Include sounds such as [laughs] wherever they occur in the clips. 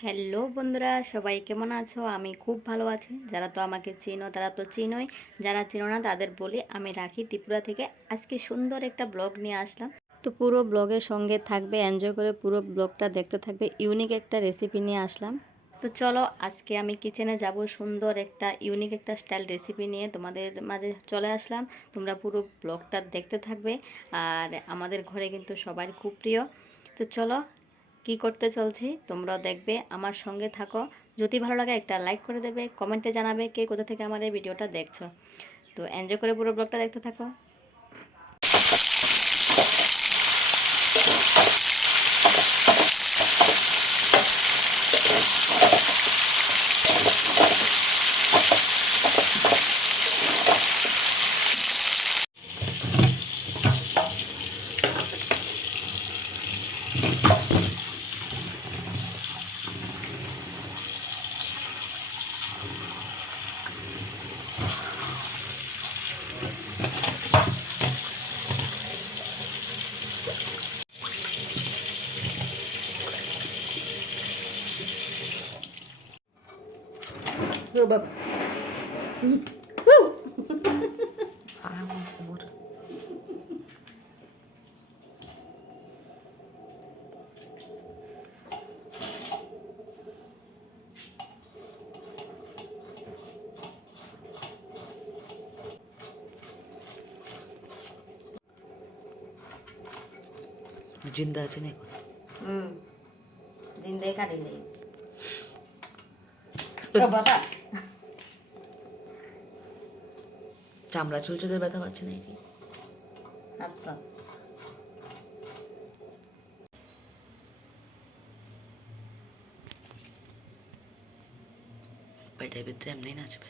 Hello বন্ধুরা, সবাই কেমন আছো? আমি খুব ভালো আছি। যারা তো আমাকে চিনো, তারা তো চিনোই। যারা চিনো না, তাদের বলি আমি রাখি ত্রিপুরা থেকে। আজকে সুন্দর একটা ব্লগ নিয়ে আসলাম। তো পুরো ব্লগের সঙ্গে থাকবে এনজয় করে পুরো ব্লগটা দেখতে থাকবে ইউনিক একটা রেসিপি নিয়ে আসলাম। তো চলো, আজকে আমি কিচেনে যাব সুন্দর একটা ইউনিক একটা স্টাইল রেসিপি নিয়ে। তোমাদের মাঝে চলে আসলাম। তোমরা পুরো ব্লগটা দেখতে থাকবে। আর আমাদের ঘরে কিন্তু সবার খুব প্রিয়। তো চলো কি করতে চলছি তোমরা দেখবে, আমার সঙ্গে থাকো। যদি ভালো লাগে একটা লাইক করে দেবে কমেন্টে জানাবে কে কোথা থেকে আমার এই ভিডিওটা দেখছ। তো এনজয় করে পুরো ব্লগটা দেখতে থাকো। জিন্দা আছে না হুম জিন্দে কাটিলে বাবা চামড়া চুলচুদের ব্যথা পাচ্ছে না এটি আচ্ছা। পেটের ভিতরে এমনি নাচবে।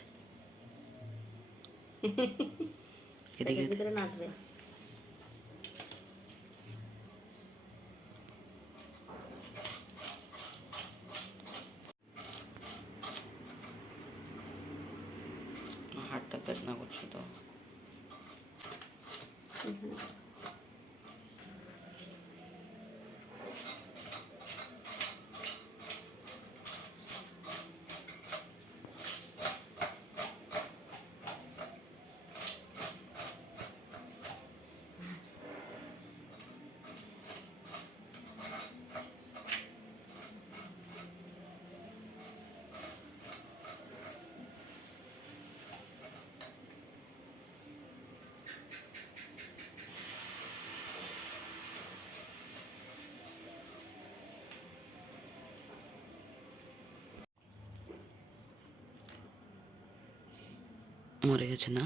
[laughs] এদিকে নাচবে। готова. Угу. মরে গেছে না?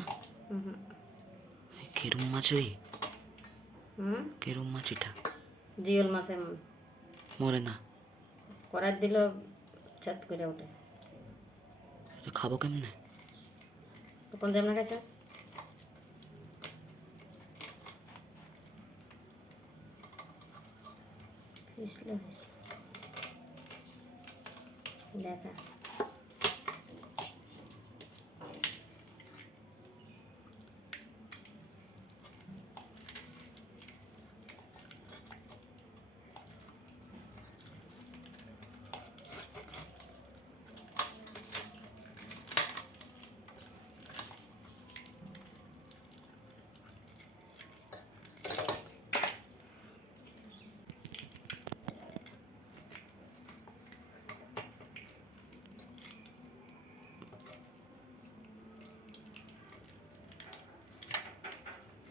কিরম মাছ রে। কিরম মাছ এটা। জিওল মাসে মরে না। করার দিল চাত করে ওঠে। খাব কেমনে? কোন যেমন পিছলে দেখা।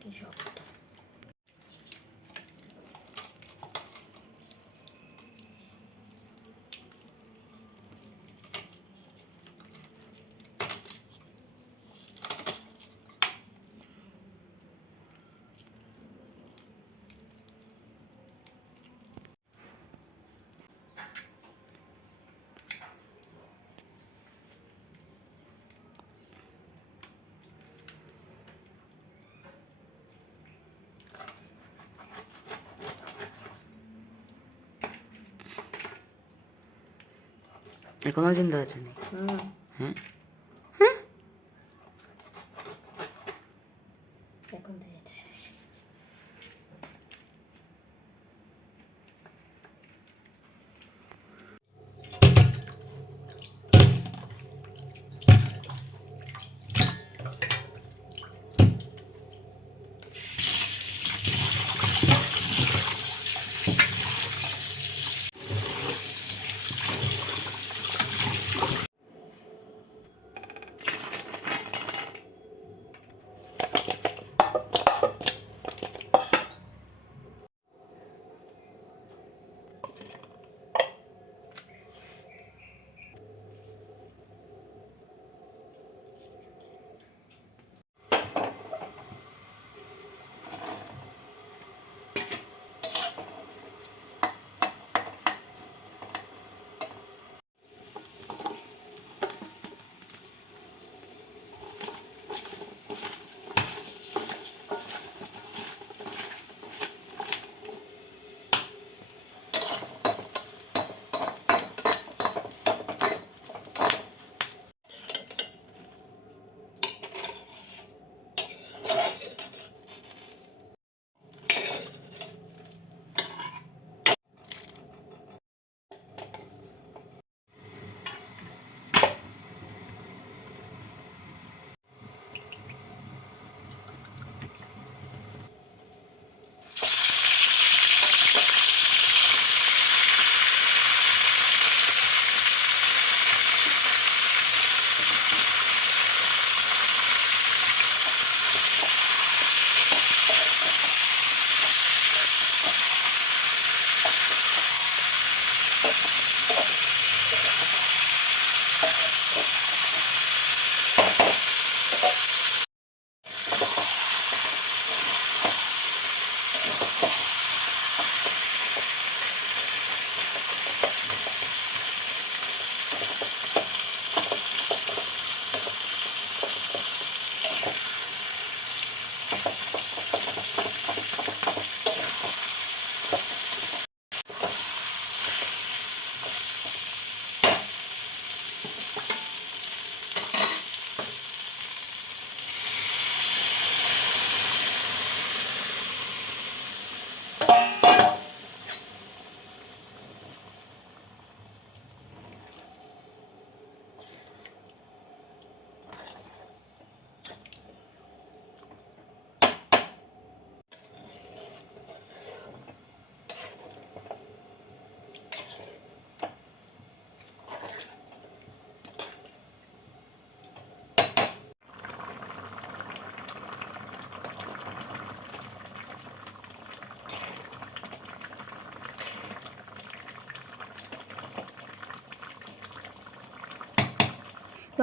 কি শখটা এখনও চিন্তা হচ্ছে না হ্যাঁ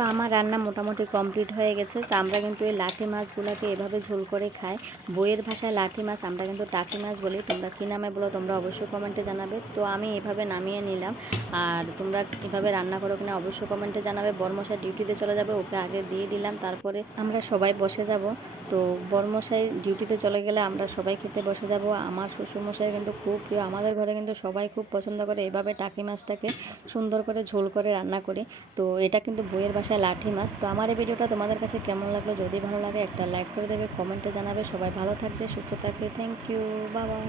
আমার রান্না মোটামুটি কমপ্লিট হয়ে গেছে। তো আমরা কিন্তু এই লাঠি মাছগুলোকে এভাবে ঝোল করে খাই। বইয়ের ভাষায় লাঠি মাছ, আমরা কিন্তু টাকি মাছ বলি। তোমরা কী নামে বলো, তোমরা অবশ্যই কমেন্টে জানাবে। তো আমি এভাবে নামিয়ে নিলাম। আর তোমরা এভাবে রান্না করো কিনা অবশ্যই কমেন্টে জানাবে। বর্মশাই ডিউটিতে চলে যাবে, ওকে আগে দিয়ে দিলাম। তারপরে আমরা সবাই বসে যাব। তো বর্মশাই ডিউটিতে চলে গেলে আমরা সবাই খেতে বসে যাব। আমার শ্বশুরমশাই কিন্তু খুব প্রিয়। আমাদের ঘরে কিন্তু সবাই খুব পছন্দ করে এভাবে টাকি মাছটাকে সুন্দর করে ঝোল করে রান্না করি। তো এটা কিন্তু বইয়ের বাসায় লাঠি মাছ। তো আমার এই ভিডিওটা তোমাদের কাছে কেমন লাগল? যদি ভালো লাগে একটা লাইক করে দেবে, কমেন্টে জানাবে। সবাই ভালো থাকবে, সুস্থ থাকবে। থ্যাংক ইউ বাবাই